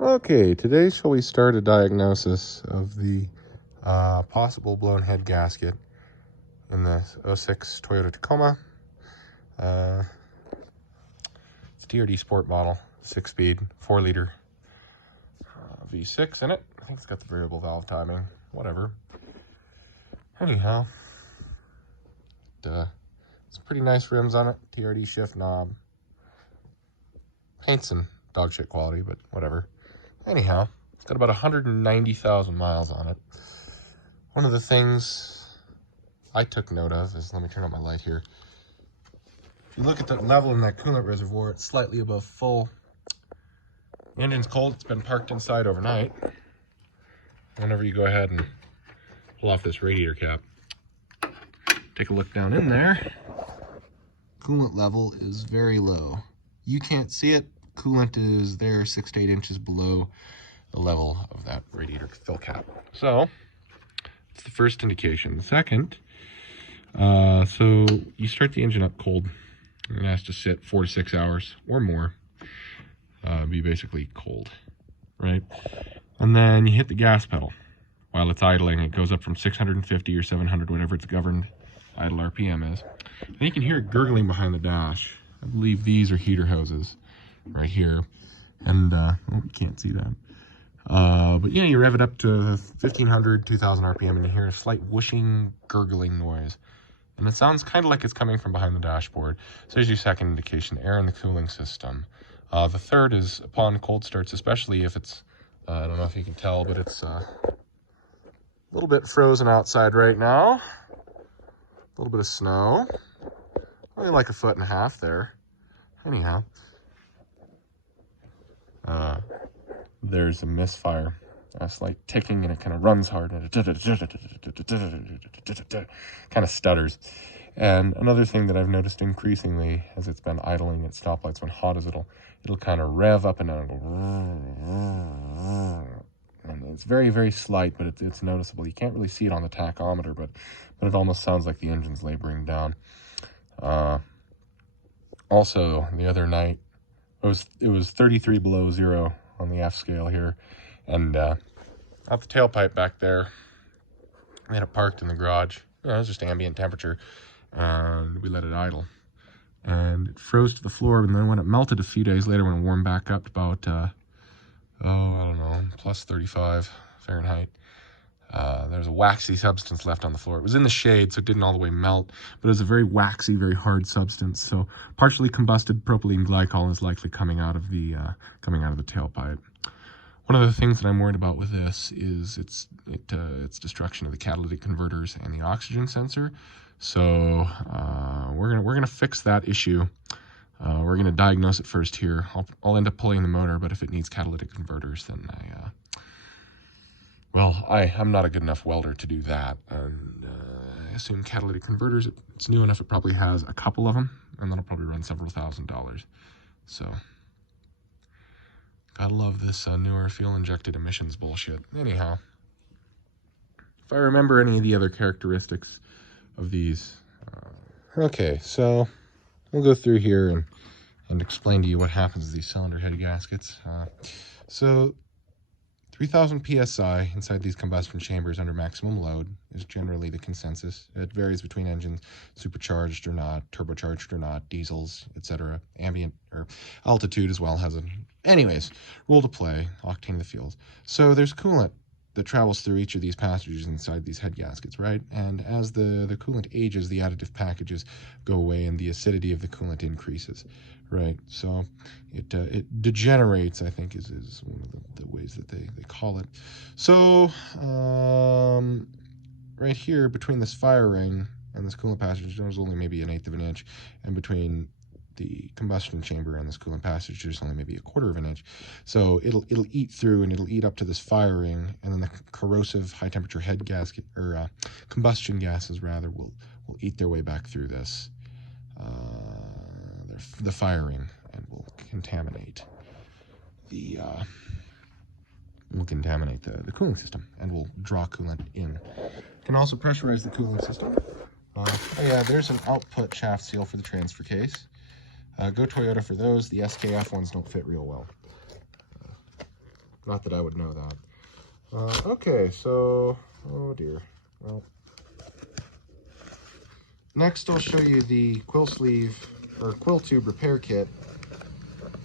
Okay, today shall we start a diagnosis of the possible blown head gasket in the 06 Toyota Tacoma. It's a TRD Sport model, 6-speed, 4-liter V6 in it. I think it's got the variable valve timing, whatever. Anyhow, some pretty nice rims on it, TRD shift knob. Paint's in dog shit quality, but whatever. Anyhow, it's got about 190,000 miles on it. One of the things I took note of is, let me turn on my light here. If you look at the level in that coolant reservoir, it's slightly above full. The engine's cold, it's been parked inside overnight. Whenever you go ahead and pull off this radiator cap, take a look down in there. Coolant level is very low. You can't see it. Coolant is there 6 to 8 inches below the level of that radiator fill cap. So it's the first indication. The second, so you start the engine up cold. It has to sit 4 to 6 hours or more. Be basically cold, right? And then you hit the gas pedal while it's idling. It goes up from 650 or 700, whatever its governed idle RPM is. And you can hear it gurgling behind the dash. I believe these are heater hoses right here. And, oh, you can't see that. But yeah, you rev it up to 1500, 2000 RPM and you hear a slight whooshing, gurgling noise. And it sounds kind of like it's coming from behind the dashboard. So there's your second indication, air in the cooling system. The third is upon cold starts, especially if it's, I don't know if you can tell, but it's a little bit frozen outside right now. A little bit of snow. Only like 1.5 feet there. Anyhow. There's a misfire. A slight ticking and it kind of runs hard and it kind of stutters. And another thing that I've noticed increasingly as it's been idling at stoplights when hot is it'll kind of rev up and down. And it's very, very slight, but it's noticeable. You can't really see it on the tachometer, but it almost sounds like the engine's laboring down. Also, the other night, it was 33 below zero on the F scale here, and out the tailpipe back there, we had it parked in the garage. It was just ambient temperature, and we let it idle. And it froze to the floor, and then when it melted a few days later, when it warmed back up to about, I don't know, plus 35 Fahrenheit, there's a waxy substance left on the floor. It was in the shade, so it didn't all the way melt, but it was a very waxy, very hard substance. So partially combusted propylene glycol is likely coming out of the tailpipe. One of the things that I'm worried about with this is its destruction of the catalytic converters and the oxygen sensor. So we're gonna fix that issue. We're gonna diagnose it first here. I'll end up pulling the motor, but if it needs catalytic converters, then I'm not a good enough welder to do that. And I assume catalytic converters, it's new enough, it probably has a couple of them, and that'll probably run several $1,000s. So, gotta love this newer fuel-injected emissions bullshit. Anyhow, if I remember any of the other characteristics of these. Okay, so we'll go through here and explain to you what happens to these cylinder head gaskets. So 3000 psi inside these combustion chambers under maximum load is generally the consensus. It varies between engines, supercharged or not, turbocharged or not, diesels, etc. Ambient or altitude as well has a... Anyways, rule to play, octane the fuels. So there's coolant that travels through each of these passages inside these head gaskets, right? And as the coolant ages, the additive packages go away and the acidity of the coolant increases, right? So it degenerates, I think, is one of the ways that they call it. So right here between this fire ring and this coolant passage, there's only maybe 1/8 of an inch, and between the combustion chamber and this coolant passage, there's only maybe 1/4 of an inch. So it'll eat through and it'll eat up to this fire ring, and then the corrosive high temperature head gasket, or combustion gases rather, will eat their way back through this, the fire ring, and will contaminate the cooling system, and will draw coolant in. You can also pressurize the cooling system. Oh yeah, there's an output shaft seal for the transfer case. Go Toyota for those. The SKF ones don't fit real well. Not that I would know that. Okay, so, oh dear. Well, next I'll show you the quill sleeve or quill tube repair kit.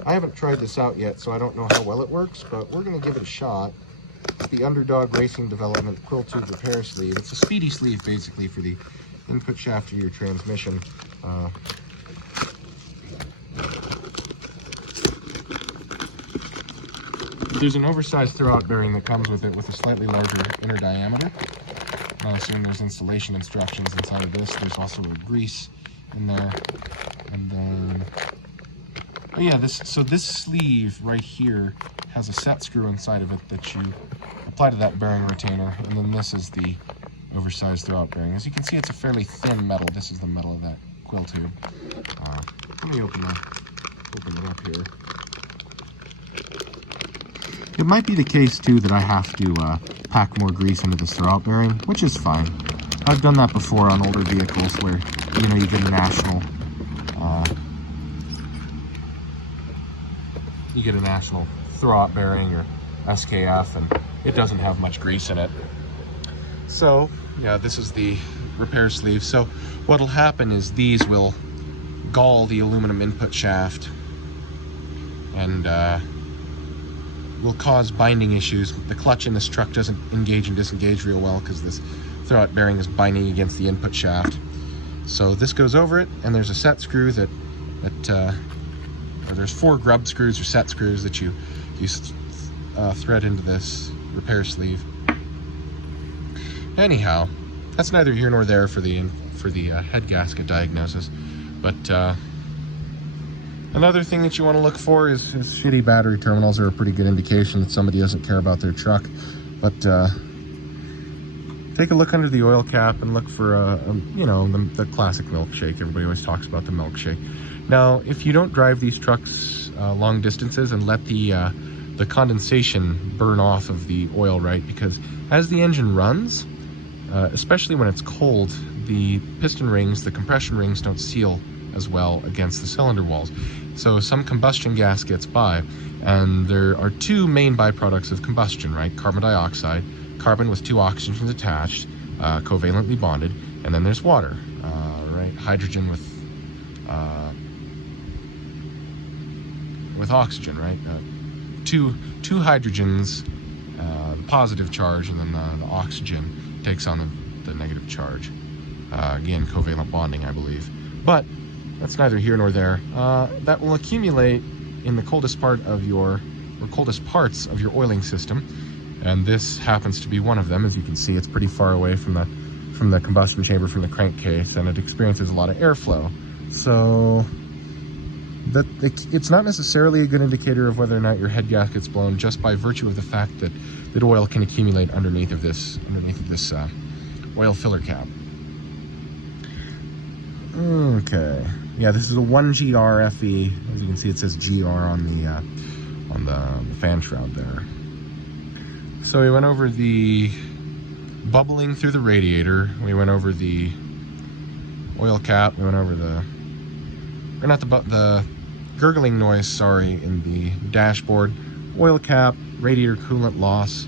I haven't tried this out yet, so I don't know how well it works, but we're going to give it a shot. It's the Underdog Racing Development quill tube repair sleeve. It's a speedy sleeve, basically, for the input shaft of your transmission. There's an oversized throwout bearing that comes with it with a slightly larger inner diameter. I assume there's installation instructions inside of this. There's also a grease in there. And then, oh yeah, this sleeve right here has a set screw inside of it that you apply to that bearing retainer. And then this is the oversized throwout bearing. As you can see, it's a fairly thin metal. This is the metal of that quill tube. Let me open it up here. It might be the case too that I have to pack more grease into this throwout bearing, which is fine. I've done that before on older vehicles where, you know, you get a national throwout bearing or SKF, and it doesn't have much grease in it. So yeah, this is the repair sleeve. So what'll happen is these will gall the aluminum input shaft and will cause binding issues. The clutch in this truck doesn't engage and disengage real well because this throwout bearing is binding against the input shaft. So this goes over it, and there's a set screw or there's 4 grub screws or set screws that you thread into this repair sleeve. Anyhow, that's neither here nor there for the head gasket diagnosis, but another thing that you want to look for is shitty battery terminals are a pretty good indication that somebody doesn't care about their truck. But take a look under the oil cap and look for you know, the classic milkshake. Everybody always talks about the milkshake. Now, if you don't drive these trucks long distances and let the condensation burn off of the oil, right? Because as the engine runs, especially when it's cold, the piston rings, the compression rings don't seal as well against the cylinder walls. So some combustion gas gets by, and there are 2 main byproducts of combustion, right? Carbon dioxide, carbon with 2 oxygens attached, covalently bonded, and then there's water, right? Hydrogen with oxygen, right? Two hydrogens, the positive charge, and then the oxygen takes on the negative charge. Again, covalent bonding, I believe. But that's neither here nor there. That will accumulate in the coldest parts of your oiling system, and this happens to be one of them. As you can see, it's pretty far away from the combustion chamber, from the crankcase, and it experiences a lot of airflow. So it's not necessarily a good indicator of whether or not your head gasket's blown, just by virtue of the fact that oil can accumulate underneath of this oil filler cap. Okay, yeah, this is a 1GR FE. As you can see, it says GR on the fan shroud there. So we went over the bubbling through the radiator. We went over the oil cap. We went over the gurgling noise, sorry, in the dashboard. Oil cap, radiator coolant loss,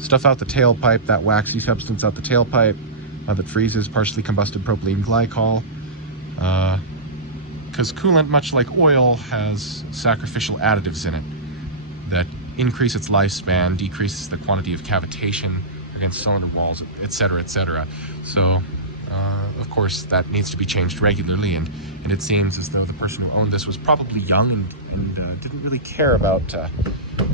stuff out the tailpipe, that waxy substance out the tailpipe that freezes, partially combusted propylene glycol. Because coolant, much like oil, has sacrificial additives in it that increase its lifespan, decreases the quantity of cavitation against cylinder walls, etc., etc. So, of course, that needs to be changed regularly, and it seems as though the person who owned this was probably young and didn't really care about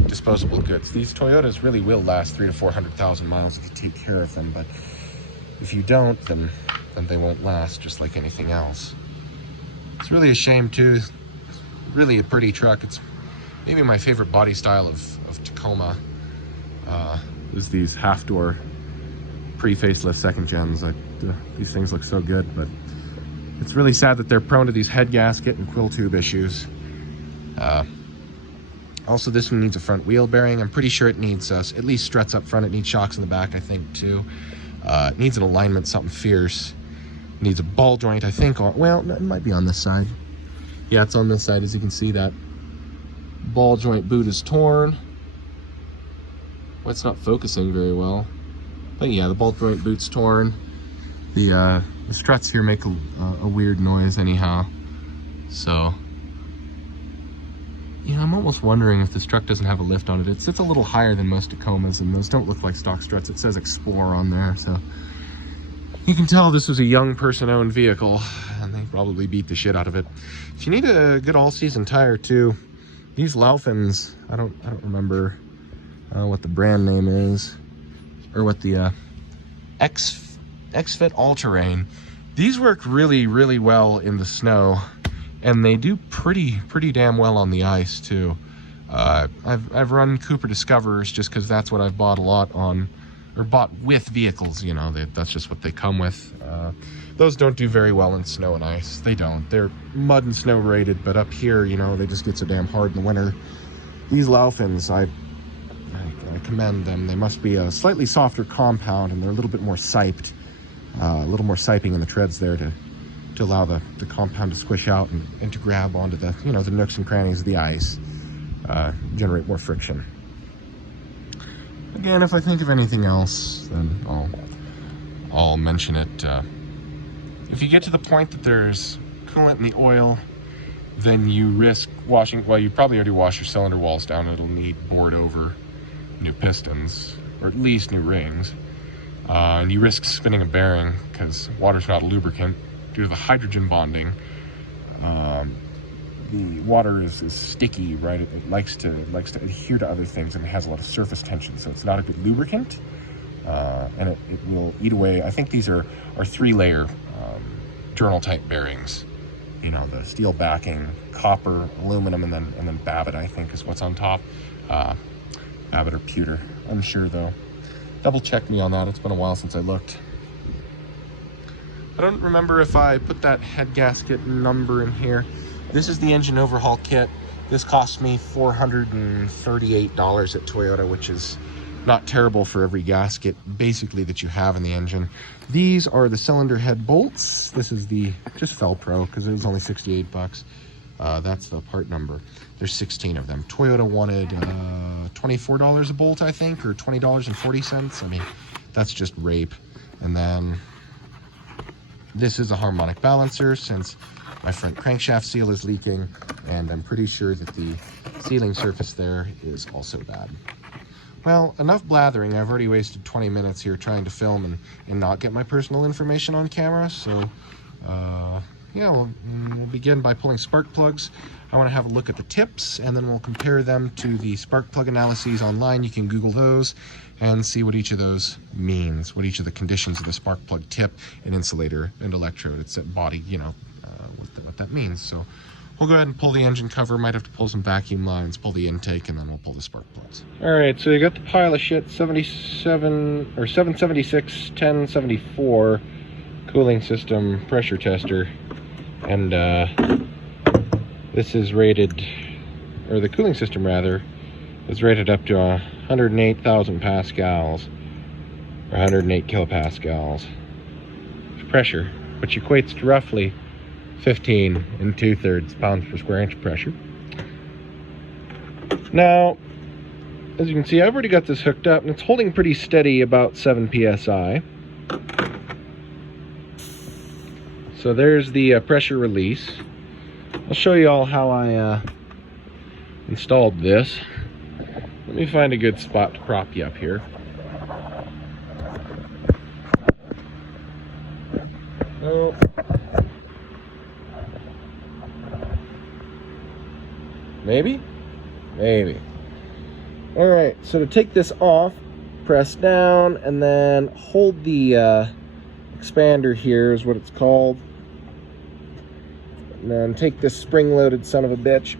disposable goods. These Toyotas really will last 300,000 to 400,000 miles if you take care of them, but if you don't, then they won't last, just like anything else. It's really a shame too. It's really a pretty truck. It's maybe my favorite body style of Tacoma. Is these half-door pre-facelift second gens. These things look so good, but it's really sad that they're prone to these head gasket and quill tube issues. Also, this one needs a front wheel bearing. I'm pretty sure it needs at least struts up front. It needs shocks in the back, I think, too. It needs an alignment, something fierce. It needs a ball joint, I think. Well, it might be on this side. Yeah, it's on this side. As you can see, that ball joint boot is torn. Well, it's not focusing very well. But yeah, the ball joint boot's torn. The struts here make a weird noise anyhow. So, yeah, I'm almost wondering if this truck doesn't have a lift on it. It sits a little higher than most Tacomas, and those don't look like stock struts. It says Explorer on there, so you can tell this was a young person-owned vehicle, and they probably beat the shit out of it. If you need a good all-season tire too, these Laufens, I don't remember what the brand name is, or what the X-Fit All-Terrain. These work really, really well in the snow, and they do pretty damn well on the ice too. I've run Cooper Discoverers just because that's what I've bought a lot on, or bought with vehicles, you know, that's just what they come with. Those don't do very well in snow and ice. They don't. They're mud and snow rated, but up here, you know, they just get so damn hard in the winter. These Laufens, I commend them. They must be a slightly softer compound, and they're a little bit more siped, a little more siping in the treads there to allow the compound to squish out and to grab onto the, you know, the nooks and crannies of the ice, generate more friction. Again, if I think of anything else, then I'll mention it. If you get to the point that there's coolant in the oil, then you risk washing, well, you probably already washed your cylinder walls down. It'll need bored over new pistons, or at least new rings. And you risk spinning a bearing because water's not a lubricant due to the hydrogen bonding. The water is sticky, right? It likes to adhere to other things, and it has a lot of surface tension, so it's not a good lubricant, and it will eat away. I think these are 3-layer journal type bearings. You know, the steel backing, copper, aluminum, and then Babbitt, I think, is what's on top. Babbitt or pewter, unsure though. Double check me on that. It's been a while since I looked. I don't remember if I put that head gasket number in here. This is the engine overhaul kit. This cost me $438 at Toyota, which is not terrible for every gasket basically that you have in the engine. These are the cylinder head bolts. This is the just Felpro because it was only 68 bucks. That's the part number. There's 16 of them. Toyota wanted $24 a bolt, I think, or $20.40. I mean, that's just rape. And then this is a harmonic balancer, since my front crankshaft seal is leaking, and I'm pretty sure that the sealing surface there is also bad. Well, enough blathering. I've already wasted 20 minutes here trying to film and not get my personal information on camera, so yeah, we'll begin by pulling spark plugs. I want to have a look at the tips, and then we'll compare them to the spark plug analyses online. You can Google those and see what each of those means, what each of the conditions of the spark plug tip and insulator and electrode, it's at body, you know, what that means. So we'll go ahead and pull the engine cover. Might have to pull some vacuum lines, pull the intake, and then we'll pull the spark plugs. All right, so you got the pile of shit, 77 or 776 1074 cooling system pressure tester, and this is rated, or the cooling system rather, is rated up to 108,000 pascals, or 108 kilopascals of pressure, which equates to roughly 15 2/3 pounds per square inch of pressure. Now, as you can see, I've already got this hooked up, and it's holding pretty steady, about 7 psi. So there's the pressure release. I'll show you all how I installed this. Let me find a good spot to prop you up here. Oh. Maybe? Maybe. All right, so to take this off, press down and then hold the expander here is what it's called. And then take this spring-loaded son of a bitch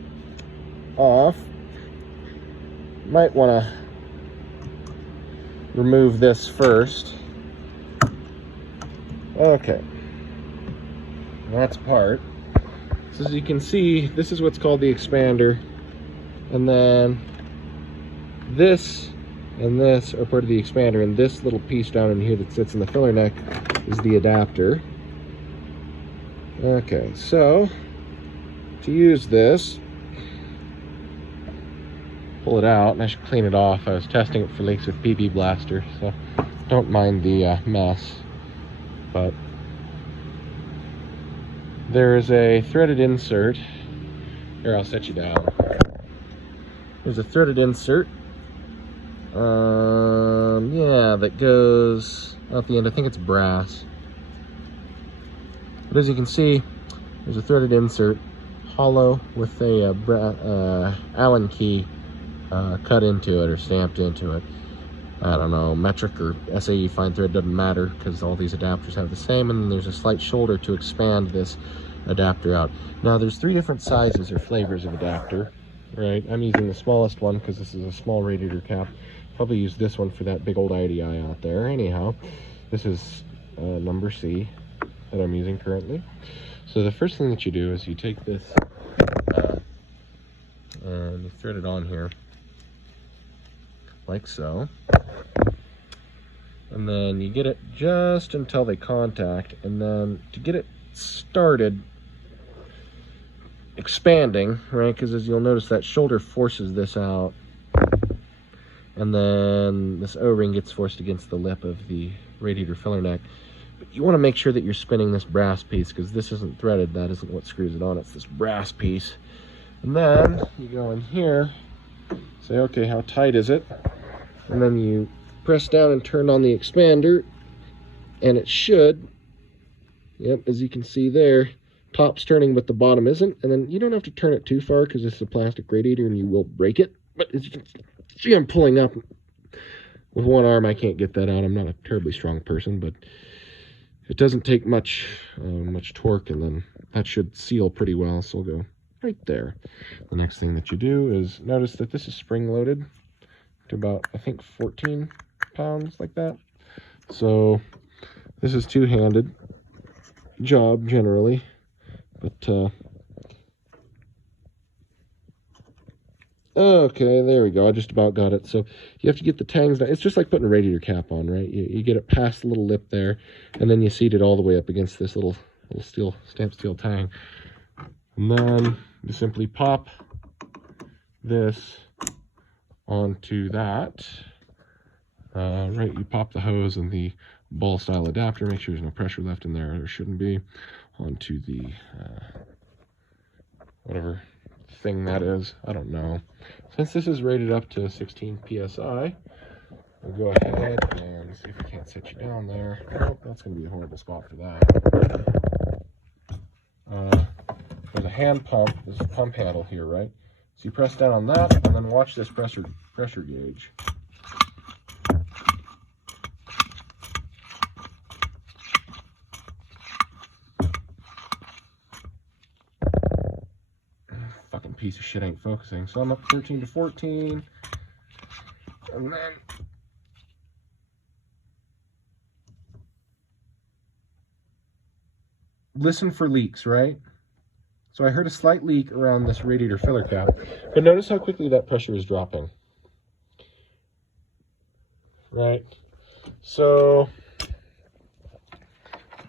off. Might want to remove this first. Okay. That's part. So as you can see, this is what's called the expander. And then this and this are part of the expander, and this little piece down in here that sits in the filler neck is the adapter. Okay, so to use this, pull it out, and I should clean it off. I was testing it for leaks with PP Blaster, so don't mind the mess. But there's a threaded insert. Here, I'll set you down. There's a threaded insert. Yeah, that goes out the end. I think it's brass. But as you can see, there's a threaded insert, hollow, with a Allen key cut into it or stamped into it. I don't know, metric or SAE fine thread, doesn't matter, because all these adapters have the same, and there's a slight shoulder to expand this adapter out. Now, there's 3 different sizes or flavors of adapter, right? I'm using the smallest one because this is a small radiator cap. Probably use this one for that big old IDI out there. Anyhow, this is number C that I'm using currently. So the first thing that you do is you take this and you thread it on here like so, and then you get it just until they contact, and then to get it started expanding, right, because as you'll notice, that shoulder forces this out, and then this O-ring gets forced against the lip of the radiator filler neck. But you want to make sure that you're spinning this brass piece, because this isn't threaded. That isn't what screws it on. It's this brass piece. And then you go in here, say, okay, how tight is it? And then you press down and turn on the expander, and it should, yep, as you can see there, top's turning but the bottom isn't. And then you don't have to turn it too far because it's a plastic radiator and you will break it. But as you can see, I'm pulling up with one arm. I can't get that out. I'm not a terribly strong person, but it doesn't take much torque, and then that should seal pretty well. So we'll go right there. The next thing that you do is notice that this is spring loaded to about, I think, 14 pounds, like that. So this is two-handed job generally, but okay, there we go. I just about got it. So you have to get the tangs down. It's just like putting a radiator cap on, right? You get it past the little lip there, and then you seat it all the way up against this little stamped steel tang. And then you simply pop this onto that. Right, you pop the hose and the ball style adapter. Make sure there's no pressure left in there. There shouldn't be. Onto the whatever thing that is. I don't know. Since this is rated up to 16 psi, we'll go ahead and see if we can't set you down there. Nope, that's going to be a horrible spot for that. There's a hand pump. There's a pump handle here, right? So you press down on that, and then watch this pressure gauge. Fucking piece of shit ain't focusing. So I'm up 13 to 14, and then listen for leaks, right? So I heard a slight leak around this radiator filler cap, but notice how quickly that pressure is dropping. Right? So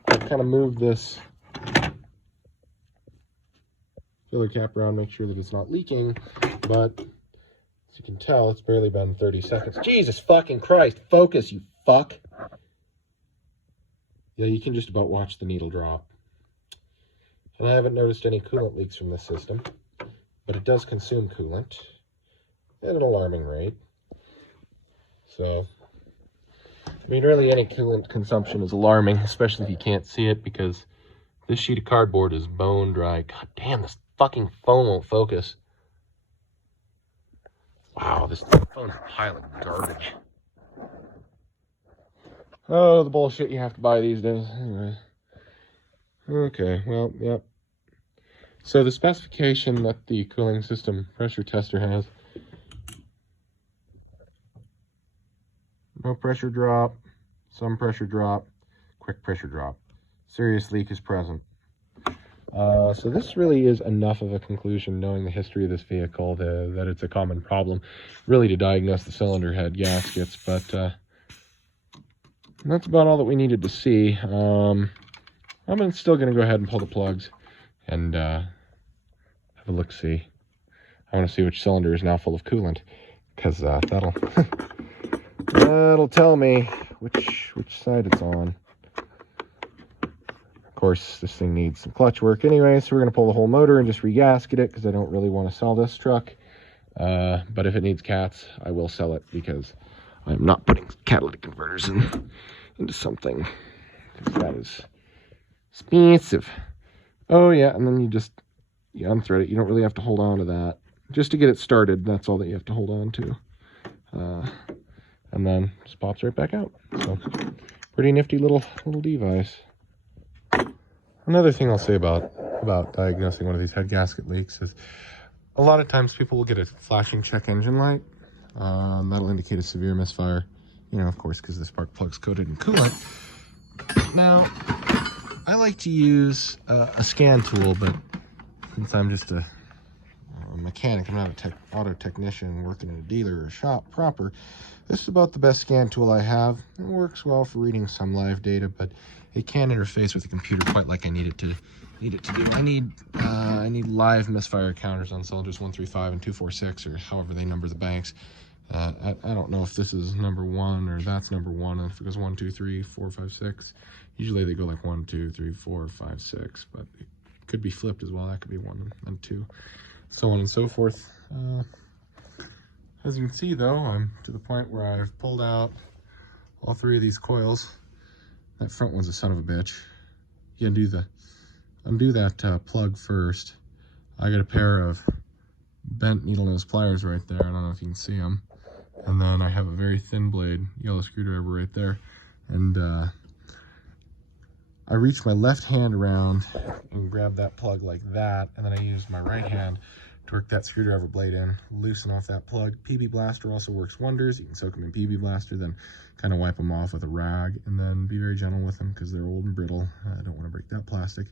I kind of move this filler cap around, make sure that it's not leaking, but as you can tell, it's barely been 30 seconds. Jesus fucking Christ, focus, you fuck. Yeah, you can just about watch the needle drop. And I haven't noticed any coolant leaks from this system, but it does consume coolant at an alarming rate. So, I mean, really any coolant consumption is alarming, especially if you can't see it, because this sheet of cardboard is bone dry. God damn, this fucking phone won't focus. Wow, this phone's a pile of garbage. Oh, the bullshit you have to buy these days. Anyway. Okay, well, yep. So the specification that the cooling system pressure tester has: no pressure drop, some pressure drop, quick pressure drop. Serious leak is present. So this really is enough of a conclusion, knowing the history of this vehicle, that it's a common problem, really, to diagnose the cylinder head gaskets. But that's about all that we needed to see. I'm still going to go ahead and pull the plugs and have a look-see. I want to see which cylinder is now full of coolant. because that'll that'll tell me which side it's on. Of course, this thing needs some clutch work anyway, so we're going to pull the whole motor and just re-gasket it because I don't really want to sell this truck. But if it needs cats, I will sell it because I'm not putting catalytic converters into something, because that is expensive. Oh yeah, and then you unthread it. You don't really have to hold on to that. Just to get it started, that's all that you have to hold on to. And then just pops right back out. So pretty nifty little device. Another thing I'll say about diagnosing one of these head gasket leaks is a lot of times people will get a flashing check engine light. That'll indicate a severe misfire. You know, of course, because the spark plug's coated in coolant. Now, I like to use a scan tool, but since I'm just a mechanic, I'm not an auto technician working in a dealer or a shop proper, this is about the best scan tool I have. It works well for reading some live data, but it can't interface with the computer quite like I need it to do. I need live misfire counters on cylinders 135 and 246, or however they number the banks. I don't know if this is number 1 or that's number 1, and if it goes 1, 2, 3, 4, 5, 6. Usually they go like 1, 2, 3, 4, 5, 6, but it could be flipped as well. That could be 1 and 2, so on and so forth. As you can see, though, I'm to the point where I've pulled out all 3 of these coils. That front one's a son of a bitch. You undo that plug first. I got a pair of bent needle nose pliers right there. I don't know if you can see them. And then I have a very thin blade yellow screwdriver right there. And I reached my left hand around and grabbed that plug like that, and then I used my right hand to work that screwdriver blade in, loosen off that plug. PB Blaster also works wonders. You can soak them in PB Blaster, then kind of wipe them off with a rag, and then be very gentle with them because they're old and brittle. I don't want to break that plastic.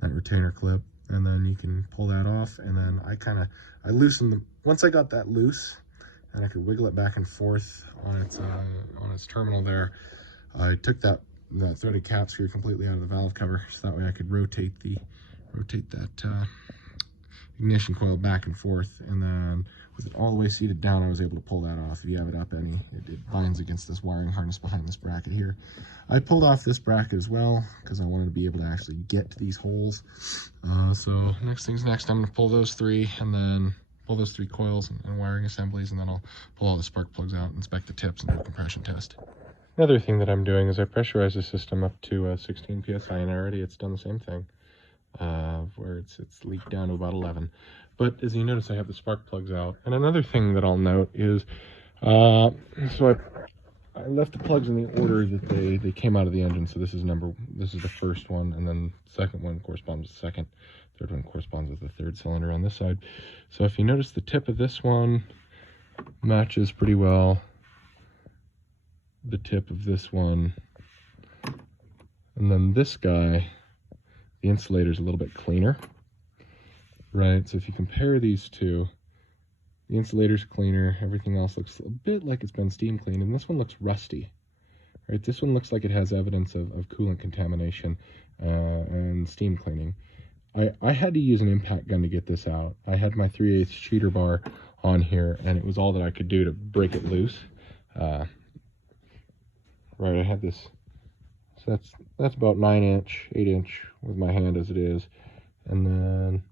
That retainer clip, and then you can pull that off, and then I loosened them. Once I got that loose, and I could wiggle it back and forth on its terminal there, I took that threaded cap screw completely out of the valve cover, so that way I could rotate that ignition coil back and forth, and then with it all the way seated down, I was able to pull that off. If you have it up any, it binds against this wiring harness behind this bracket here. I pulled off this bracket as well because I wanted to be able to actually get to these holes. So next thing's next, I'm going to pull those 3 and then pull those 3 coils and wiring assemblies, and then I'll pull all the spark plugs out, inspect the tips, and do a compression test. Another thing that I'm doing is I pressurize the system up to 16 psi, and already it's done the same thing. Where it's leaked down to about 11. But as you notice, I have the spark plugs out. And another thing that I'll note is, so I left the plugs in the order that they came out of the engine. So this is the first one, and then the second one corresponds with the second. Third one corresponds with the third cylinder on this side. So if you notice, the tip of this one matches pretty well the tip of this one, and then this guy, the insulator is a little bit cleaner, right? So if you compare these two, the insulator's cleaner, everything else looks a bit like it's been steam cleaned, and this one looks rusty, right? This one looks like it has evidence of coolant contamination and steam cleaning. I had to use an impact gun to get this out. I had my 3/8 cheater bar on here, and it was all that I could do to break it loose. Right, I had this. So that's about 9-inch, 8-inch with my hand as it is, and then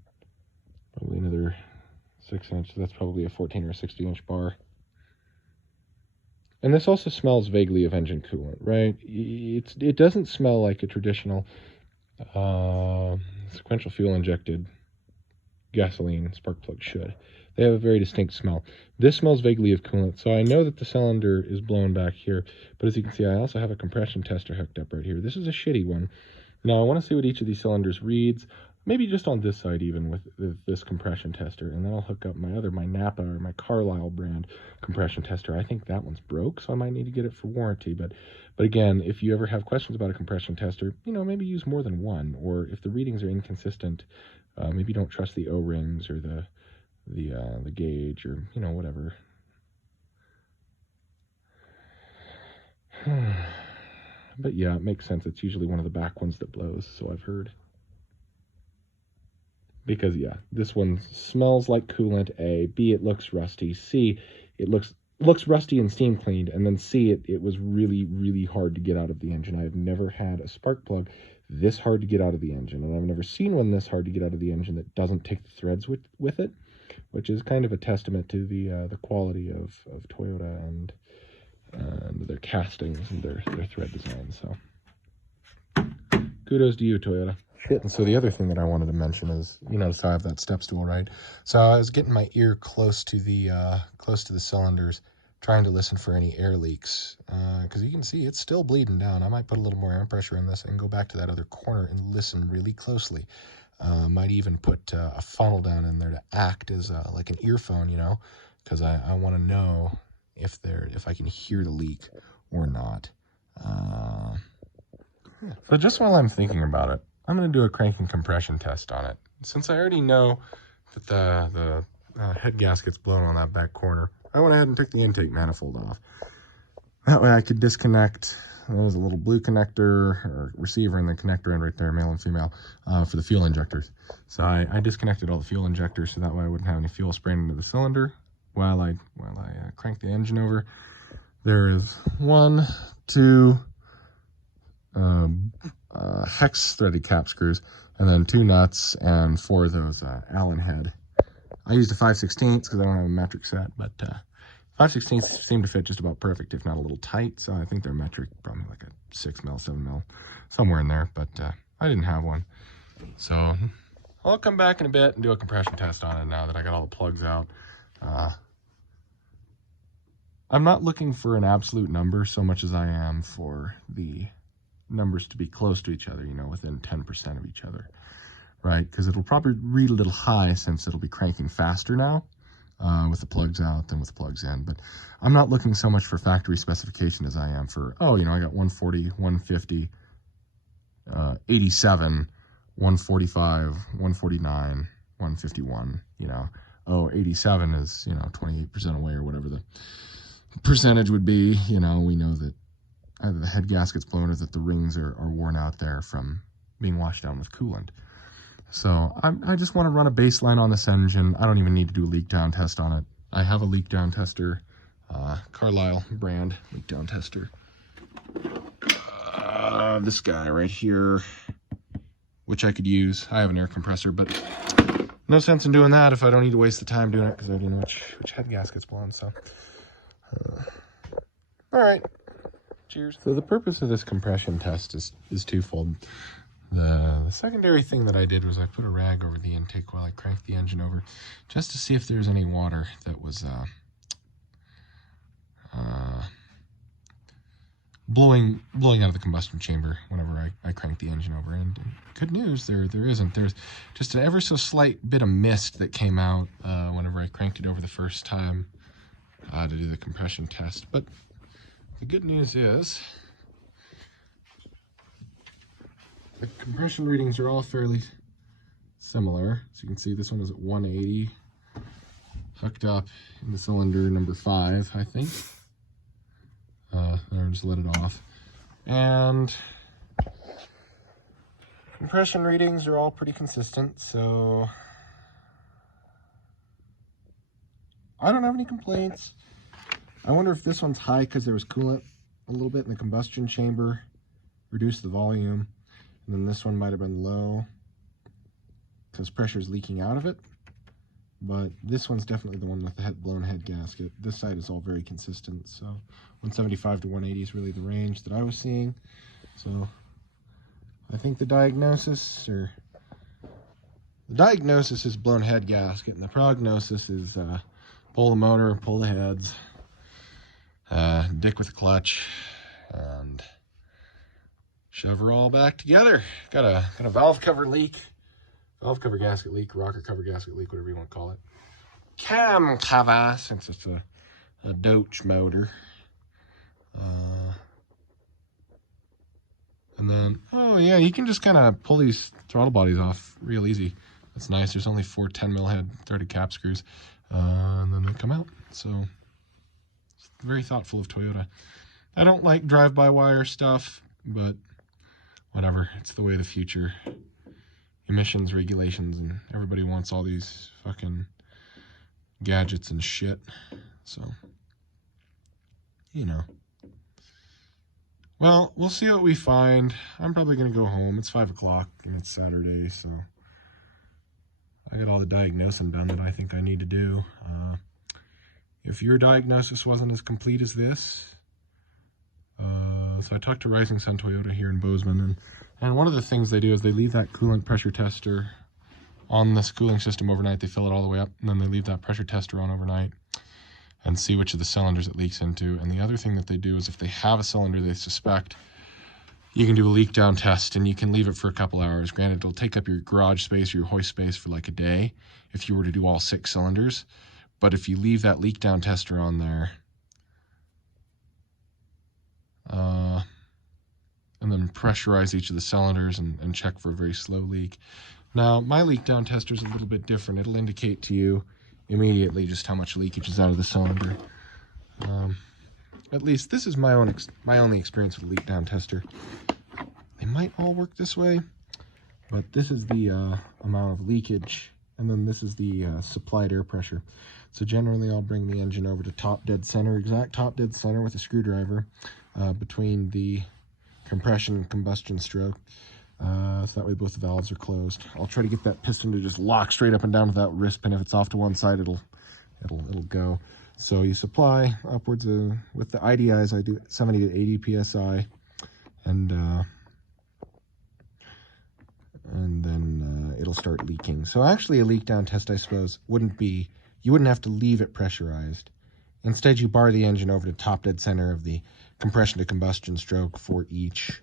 probably another 6-inch. So that's probably a 14 or 16-inch bar. And this also smells vaguely of engine coolant, right? It doesn't smell like a traditional sequential fuel injected gasoline spark plug should. They have a very distinct smell. This smells vaguely of coolant, so I know that the cylinder is blown back here, but as you can see, I also have a compression tester hooked up right here. This is a shitty one. Now, I want to see what each of these cylinders reads, maybe just on this side even with this compression tester, and then I'll hook up my Napa or my Carlisle brand compression tester. I think that one's broke, so I might need to get it for warranty, but again, if you ever have questions about a compression tester, maybe use more than one, or if the readings are inconsistent, maybe don't trust the O-rings or the gauge, or whatever. But yeah, it makes sense. It's usually one of the back ones that blows, so I've heard. Because yeah, this one smells like coolant, A. B, it looks rusty. C, it looks rusty and steam cleaned, and then C, it was really, really hard to get out of the engine. I have never had a spark plug this hard to get out of the engine, and I've never seen one this hard to get out of the engine that doesn't take the threads with it, which is kind of a testament to the quality of Toyota and their castings and their thread design. So kudos to you, Toyota. Shit. And so the other thing that I wanted to mention is, you notice how I have that step stool, right? So I was getting my ear close to the cylinders, trying to listen for any air leaks, because you can see it's still bleeding down. I might put a little more air pressure in this and go back to that other corner and listen really closely. Might even put a funnel down in there to act as like an earphone, you know, because I want to know if I can hear the leak or not. So just while I'm thinking about it, I'm going to do a crank and compression test on it. Since I already know that the head gasket's blown on that back corner, I went ahead and took the intake manifold off. That way I could disconnect. There's a little blue connector or receiver in the connector end right there, male and female, for the fuel injectors. So I disconnected all the fuel injectors so that way I wouldn't have any fuel spraying into the cylinder while I crank the engine over. There is 1, 2 hex threaded cap screws, and then 2 nuts and 4 of those Allen head. I used a 5/16 because I don't have a metric set, but 5/16 seem to fit just about perfect, if not a little tight. So I think they're metric, probably like a 6 mil, 7 mil, somewhere in there. But I didn't have one, so I'll come back in a bit and do a compression test on it now that I got all the plugs out. I'm not looking for an absolute number so much as I am for the numbers to be close to each other, you know, within 10% of each other, right? Because it'll probably read a little high since it'll be cranking faster now with the plugs out than with the plugs in. But I'm not looking so much for factory specification as I am for, oh, you know, I got 140, 150, 87, 145, 149, 151, you know. Oh, 87 is, you know, 28% away or whatever the percentage would be. You know, we know that either the head gasket's blown or that the rings are worn out there from being washed down with coolant. So I just want to run a baseline on this engine. I don't even need to do a leak down test on it. I have a leak down tester, Carlisle brand leak down tester. This guy right here, which I could use. I have an air compressor, but no sense in doing that if I don't need to waste the time doing it because I already know which head gasket's blown. So, all right. Cheers. So the purpose of this compression test is twofold. The secondary thing that I did was I put a rag over the intake while I cranked the engine over, just to see if there's any water that was blowing out of the combustion chamber whenever I cranked the engine over. And good news, there isn't. There's just an ever so slight bit of mist that came out whenever I cranked it over the first time to do the compression test. But the good news is the compression readings are all fairly similar. So you can see this one is at 180, hooked up in the cylinder number 5, I think. There, just let it off. And compression readings are all pretty consistent, so I don't have any complaints. I wonder if this one's high because there was coolant a little bit in the combustion chamber, reduced the volume. And then this one might have been low because pressure is leaking out of it. But this one's definitely the one with the blown head gasket. This side is all very consistent. So 175 to 180 is really the range that I was seeing. So I think the diagnosis is blown head gasket, and the prognosis is pull the motor, pull the heads, dick with the clutch, and shove her all back together. Got a valve cover leak, valve cover gasket leak, rocker cover gasket leak, whatever you want to call it. Cam cover, since it's a Dodge motor. And then, oh yeah, you can just kind of pull these throttle bodies off real easy. That's nice. There's only 4 10 mil head threaded cap screws, and then they come out. So it's very thoughtful of Toyota. I don't like drive-by-wire stuff, but whatever. It's the way of the future. Emissions regulations, and everybody wants all these fucking gadgets and shit. So, you know. Well, we'll see what we find. I'm probably going to go home. It's 5 o'clock and it's Saturday, so I got all the diagnosing done that I think I need to do. If your diagnosis wasn't as complete as this, so I talked to Rising Sun Toyota here in Bozeman, and one of the things they do is they leave that coolant pressure tester on this cooling system overnight. They fill it all the way up, and then they leave that pressure tester on overnight and see which of the cylinders it leaks into. And the other thing that they do is if they have a cylinder they suspect, you can do a leak down test, and you can leave it for a couple hours. Granted, it'll take up your garage space or your hoist space for like a day if you were to do all 6 cylinders. But if you leave that leak down tester on there, and then pressurize each of the cylinders and check for a very slow leak. Now, my leak down tester is a little bit different. It'll indicate to you immediately just how much leakage is out of the cylinder. At least this is my only experience with a leak down tester. They might all work this way, but this is the amount of leakage, and then this is the supplied air pressure. So generally I'll bring the engine over to top dead center, exact top dead center with a screwdriver between the compression and combustion stroke. So that way both the valves are closed. I'll try to get that piston to just lock straight up and down without wrist pin. If it's off to one side, it'll go. So you supply upwards of, with the IDIs, I do 70 to 80 psi, and then it'll start leaking. So actually, a leak down test, I suppose, you wouldn't have to leave it pressurized. Instead, you bar the engine over to top dead center of the compression to combustion stroke for each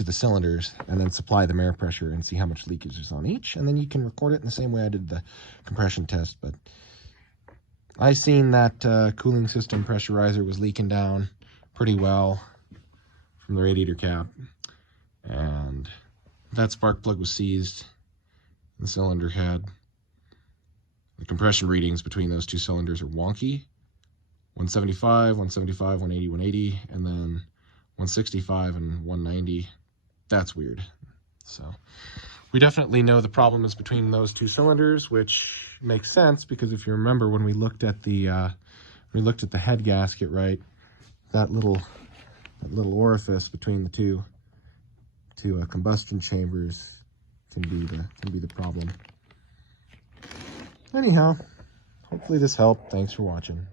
of the cylinders, and then supply them air pressure and see how much leakage is on each, and then you can record it in the same way I did the compression test. But I seen that cooling system pressurizer was leaking down pretty well from the radiator cap, and that spark plug was seized. The cylinder head, the compression readings between those two cylinders are wonky. 175, 175, 180, 180, and then 165 and 190. That's weird. So we definitely know the problem is between those two cylinders, which makes sense because if you remember when we looked at the head gasket, right, that little orifice between the two combustion chambers can be the problem. Anyhow, hopefully this helped. Thanks for watching.